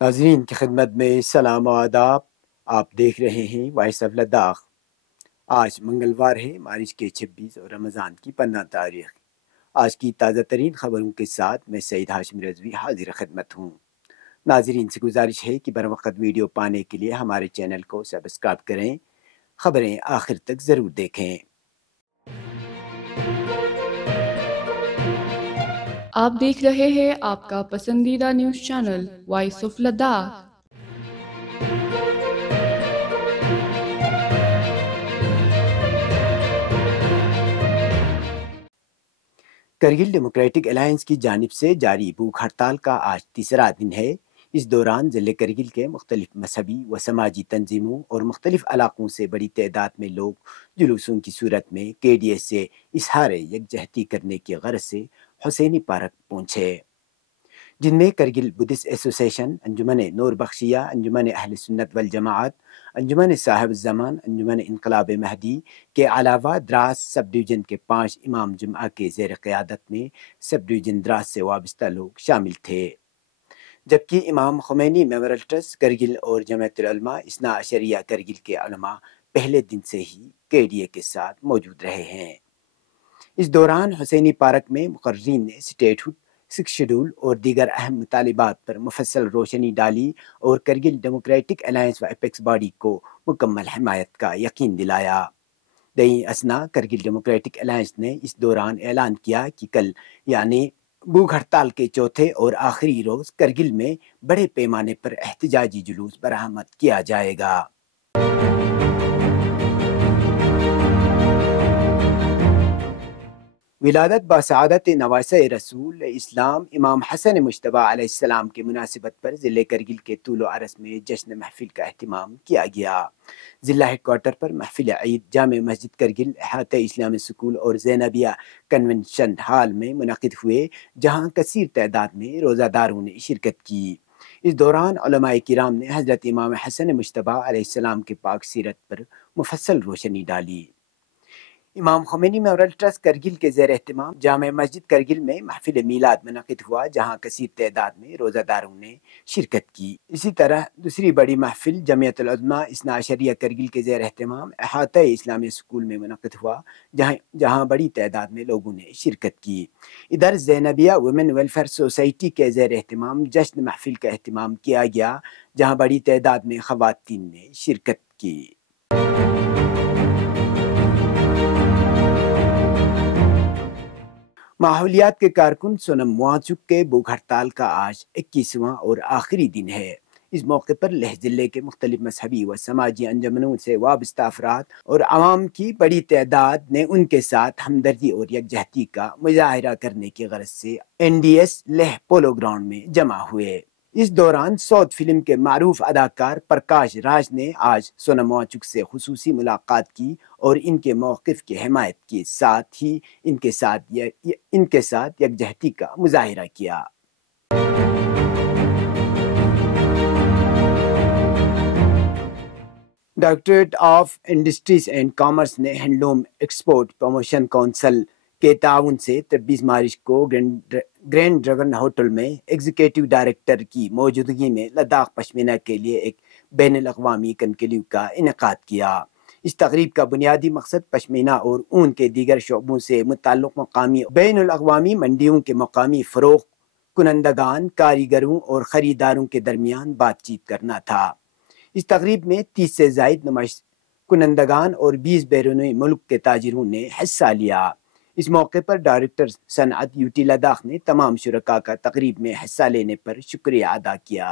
ناظرین کی خدمت میں سلام و آداب۔ آپ دیکھ رہے ہیں وائس آف لداخ۔ آج منگلوار ہے، مارچ کے 26 اور رمضان کی 15 تاریخ۔ آج کی تازہ ترین خبروں کے ساتھ میں سعید ہاشم رضوی حاضر خدمت ہوں۔ ناظرین سے گزارش ہے کہ بروقت ویڈیو پانے کے لیے ہمارے چینل کو سبسکرائب کریں، خبریں آخر تک ضرور دیکھیں۔ آپ دیکھ رہے ہیں آپ کا پسندیدہ news channel voice of Ladakh. Kargil democratic alliance کی جانب سے جاری بھوک ہڑتال کا آج تیسرا دن ہے۔ اس دوران ضلع کرگل کے مختلف مذہبی و سماجی تنظیموں اور مختلف علاقوں سے بڑی تعداد میں لوگ جلوسوں کی صورت میں KDS سے اظہار یکجہتی کرنے کی غرض سے حسینی پارک پہنچے، جن میں کرگل بدھسٹ ایسوسی ایشن، انجمن نور بخشیہ، انجمن اہل سنت والجماعت، انجمن صاحب الزمان، انجمن انقلاب مہدی کے علاوہ دراس سب ڈویژن کے 5 امام جمعہ کے زیر قیادت میں سب ڈویژن دراس سے وابستہ لوگ شامل تھے، جبکہ امام خمینی میموریل ٹرسٹ کرگل اور جمعیت العلماء اثنا عشریہ کرگل کے علماء پہلے دن سے ہی KDA کے ساتھ موجود رہے ہیں۔ اس دوران حسینی پارک میں مقررین نے اسٹیٹ ہوڈ، 6 شیڈول اور دیگر اہم مطالبات پر مفصل روشنی ڈالی اور کرگل ڈیموکریٹک الائنس و اپیکس باڈی کو مکمل حمایت کا یقین دلایا۔ دہی اسنا کرگل ڈیموکریٹک الائنس نے اس دوران اعلان کیا کہ کل یعنی بھوک ہڑتال کے چوتھے اور آخری روز کرگل میں بڑے پیمانے پر احتجاجی جلوس برآمد کیا جائے گا۔ ولادت بسعادت نواسہ رسول اسلام امام حسن مجتبیٰ علیہ السلام کی مناسبت پر ضلع کرگل کے طول و عرض میں جشن محفل کا اہتمام کیا گیا۔ ضلع ہیڈ کوارٹر پر محفل عید جامع مسجد کرگل، احاطہ اسلامی سکول اور زینبیہ کنونشن ہال میں منعقد ہوئے، جہاں کثیر تعداد میں روزہ داروں نے شرکت کی۔ اس دوران علماء کرام نے حضرت امام حسن مجتبیٰ علیہ السلام کے پاک سیرت پر مفصل روشنی ڈالی۔ امام خمینی میموریل ٹرسٹ کرگل کے زیر اہتمام جامع مسجد کرگل میں محفل میلاد منعقد ہوا، جہاں کثیر تعداد میں روزہ داروں نے شرکت کی۔ اسی طرح دوسری بڑی محفل جمعیت العلماء اثنا عشریہ کرگل کے زیر اہتمام احاطہ اسلامی سکول میں منعقد ہوا، جہاں بڑی تعداد میں لوگوں نے شرکت کی۔ ادھر زینبیہ ویمن ویلفیئر سوسائٹی کے زیر اہتمام جشن محفل کا اہتمام کیا گیا، جہاں بڑی تعداد میں خواتین نے شرکت کی۔ ماحولیات کے کارکن سونم موانچک کے بھوک ہڑتال کا آج 21واں اور آخری دن ہے۔ اس موقع پر لہ ضلع کے مختلف مذہبی و سماجی انجمنوں سے وابستہ افراد اور عوام کی بڑی تعداد نے ان کے ساتھ ہمدردی اور یکجہتی کا مظاہرہ کرنے کی غرض سے NDS لہ پولو گراؤنڈ میں جمع ہوئے۔ اس دوران ساؤتھ فلم کے معروف اداکار پرکاش راج نے آج سونم وانچک سے خصوصی ملاقات کی اور ان کے موقف کی حمایت کے ساتھ ہی ان کے ساتھ یکجہتی کا مظاہرہ کیا۔ Directorate of industries and commerce نے ہینڈلوم ایکسپورٹ پروموشن کونسل کے تعاون سے 23 مارچ کو گرینڈ ڈریگن ہوٹل میں ایگزیکٹو ڈائریکٹر کی موجودگی میں لداخ پشمینہ کے لیے ایک بین الاقوامی کنکلیو کا انعقاد کیا۔ اس تقریب کا بنیادی مقصد پشمینہ اور اون کے دیگر شعبوں سے متعلق مقامی بین الاقوامی منڈیوں کے مقامی فروخت کنندگان، کاریگروں اور خریداروں کے درمیان بات چیت کرنا تھا۔ اس تقریب میں 30 سے زائد نمائش کنندگان اور 20 بیرونی ملک کے تاجروں نے حصہ لیا۔ اس موقع پر ڈائریکٹر صنعت UT لداخ نے تمام شرکاء کا تقریب میں حصہ لینے پر شکریہ ادا کیا۔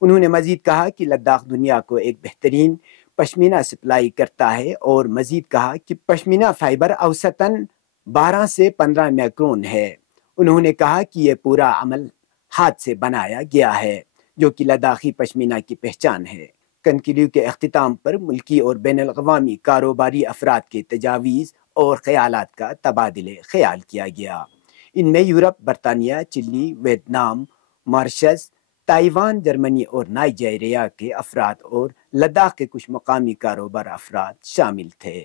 انہوں نے مزید کہا کہ لداخ دنیا کو ایک بہترین پشمینہ سپلائی کرتا ہے اور مزید کہا کہ پشمینہ فائبر اوسطاً 12 سے 15 مائکرون ہے۔ انہوں نے کہا کہ یہ پورا عمل ہاتھ سے بنایا گیا ہے، جو کہ لداخی پشمینہ کی پہچان ہے۔ کنکلیو کے اختتام پر ملکی اور بین الاقوامی کاروباری افراد کے تجاویز اور خیالات کا تبادلہ خیال کیا گیا۔ ان میں یورپ، برطانیہ، چلی، ویتنام، ماریشس، تائیوان، جرمنی اور نائجیریا کے افراد اور لداخ کے کچھ مقامی کاروبار افراد شامل تھے۔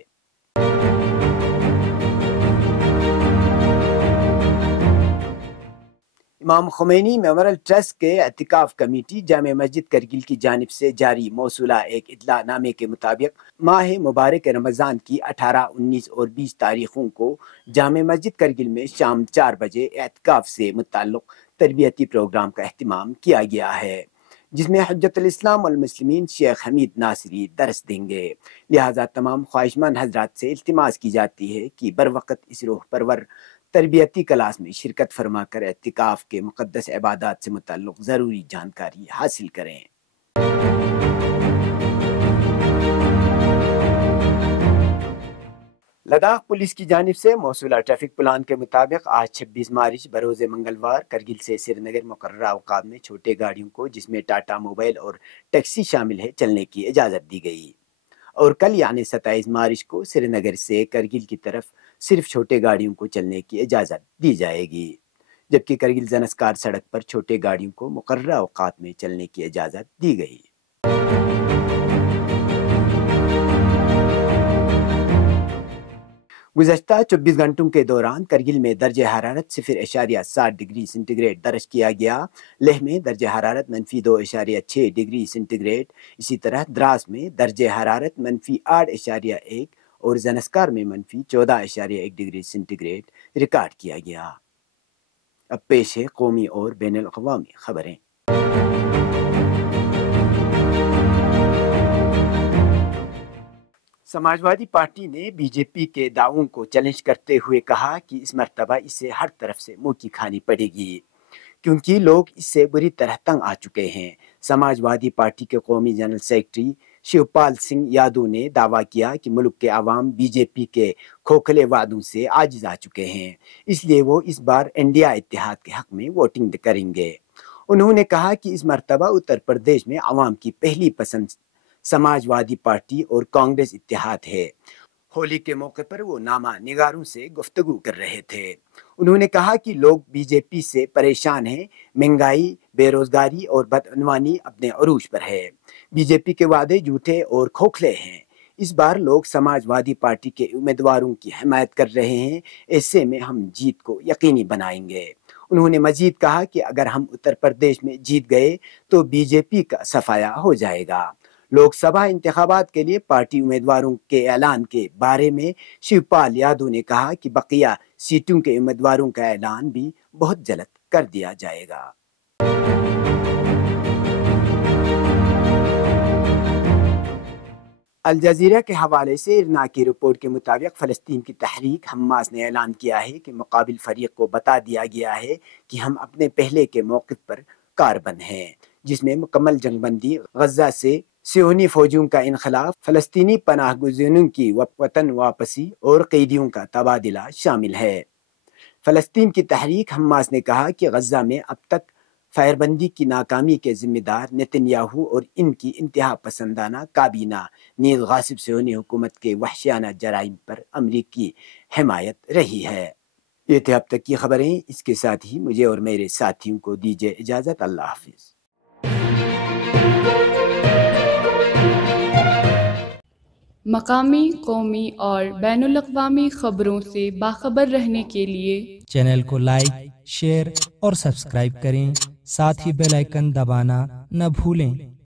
امام خمینی میموریل ٹرسٹ کے اعتکاف کمیٹی جامع مسجد کرگل کی جانب سے جاری موصولہ ایک اطلاع نامے کے مطابق ماہ مبارک رمضان کی 18، 19 اور 20 تاریخوں کو جامع مسجد کرگل میں شام 4 بجے اعتکاف سے متعلق تربیتی پروگرام کا اہتمام کیا گیا ہے، جس میں حجت الاسلام والمسلمین شیخ حمید ناصری درس دیں گے۔ لہٰذا تمام خواہشمند حضرات سے التماس کی جاتی ہے کہ بروقت اس روح پرور تربیتی کلاس میں شرکت فرما کر اعتکاف کے مقدس عبادات سے متعلق ضروری جانکاری حاصل کریں۔ لداخ پولیس کی جانب سے موصولہ ٹریفک پلان کے مطابق آج 26 مارچ بروز منگلوار کرگل سے سری نگر مقررہ اوقات میں چھوٹے گاڑیوں کو جس میں ٹاٹا موبائل اور ٹیکسی شامل ہے چلنے کی اجازت دی گئی، اور کل یعنی 27 مارچ کو سری نگر سے کرگل کی طرف صرف چھوٹے گاڑیوں کو چلنے کی اجازت دی جائے گی، جبکہ کرگل زنسکار سڑک پر چھوٹے گاڑیوں کو مقررہ اوقات میں چلنے کی اجازت دی گئی۔ گزشتہ 24 گھنٹوں کے دوران کرگل میں درجہ حرارت 0.7 ڈگری سینٹی گریڈ درج کیا گیا، لیہ میں درجہ حرارت -2.6 ڈگری سینٹی گریڈ، اسی طرح دراس میں درجہ حرارت -8.1 اور زنسکار میں -14.1 ڈگری سینٹی گریڈ ریکارڈ کیا گیا۔ اب پیش ہے قومی اور بین الاقوامی خبریں۔ سماجوادی پارٹی نے بی جے پی کے دعووں کو چیلنج کرتے ہوئے کہا کہ اس مرتبہ اسے ہر طرف سے منہ کی کھانی پڑے گی، کیونکہ لوگ اس سے بری طرح تنگ آ چکے ہیں۔ سماجوادی پارٹی کے قومی جنرل سیکرٹری شیو پال سنگھ یادو نے دعویٰ کیا کہ ملک کے عوام بی جے پی کے کھوکھلے وعدوں سے عاجز آ چکے ہیں، اس لیے وہ اس بار انڈیا اتحاد کے حق میں ووٹنگ کریں گے۔ انہوں نے کہا کہ اس مرتبہ اتر پردیش میں عوام کی پہلی پسند سماجوادی پارٹی اور کانگریس اتحاد ہے۔ ہولی کے موقع پر وہ نامہ نگاروں سے گفتگو کر رہے تھے۔ انہوں نے کہا کہ لوگ بی جے پی سے پریشان ہیں، مہنگائی، بے روزگاری اور بدعنوانی اپنے عروج پر ہے، بی جے پی کے وعدے جھوٹے اور کھوکھلے ہیں۔ اس بار لوگ سماجوادی پارٹی کے امیدواروں کی حمایت کر رہے ہیں، ایسے میں ہم جیت کو یقینی بنائیں گے۔ انہوں نے مزید کہا کہ اگر ہم اتر پردیش میں جیت گئے تو بی جے پی کا صفایا ہو جائے گا۔ لوک سبھا انتخابات کے لیے پارٹی امیدواروں کے اعلان کے بارے میں شیو پال یادو نے کہا کہ بقیہ سیٹوں کے امیدواروں کا اعلان بھی بہت جلد کر دیا جائے گا۔ الجزیرہ کے حوالے سے ارنا کی رپورٹ کے مطابق فلسطین کی تحریک حماس نے اعلان کیا ہے کہ مقابل فریق کو بتا دیا گیا ہے کہ ہم اپنے پہلے کے موقف پر کاربند ہیں، جس میں مکمل جنگ بندی، غزہ سے صہیونی فوجیوں کا انخلا، فلسطینی پناہ گزینوں کی وطن واپسی اور قیدیوں کا تبادلہ شامل ہے۔ فلسطین کی تحریک حماس نے کہا کہ غزہ میں اب تک فائر بندی کی ناکامی کے ذمہ دار نتن یاہو اور ان کی انتہا پسندانہ کابینہ نیز غاصب صہیونی حکومت کے وحشیانہ جرائم پر امریکی حمایت رہی ہے۔ یہ تھے اب تک کی خبریں، اس کے ساتھ ہی مجھے اور میرے ساتھیوں کو دیجیے اجازت۔ اللہ حافظ۔ مقامی، قومی اور بین الاقوامی خبروں سے باخبر رہنے کے لیے چینل کو لائک، شیئر اور سبسکرائب کریں، ساتھ ہی بیل آئیکن دبانا نہ بھولیں۔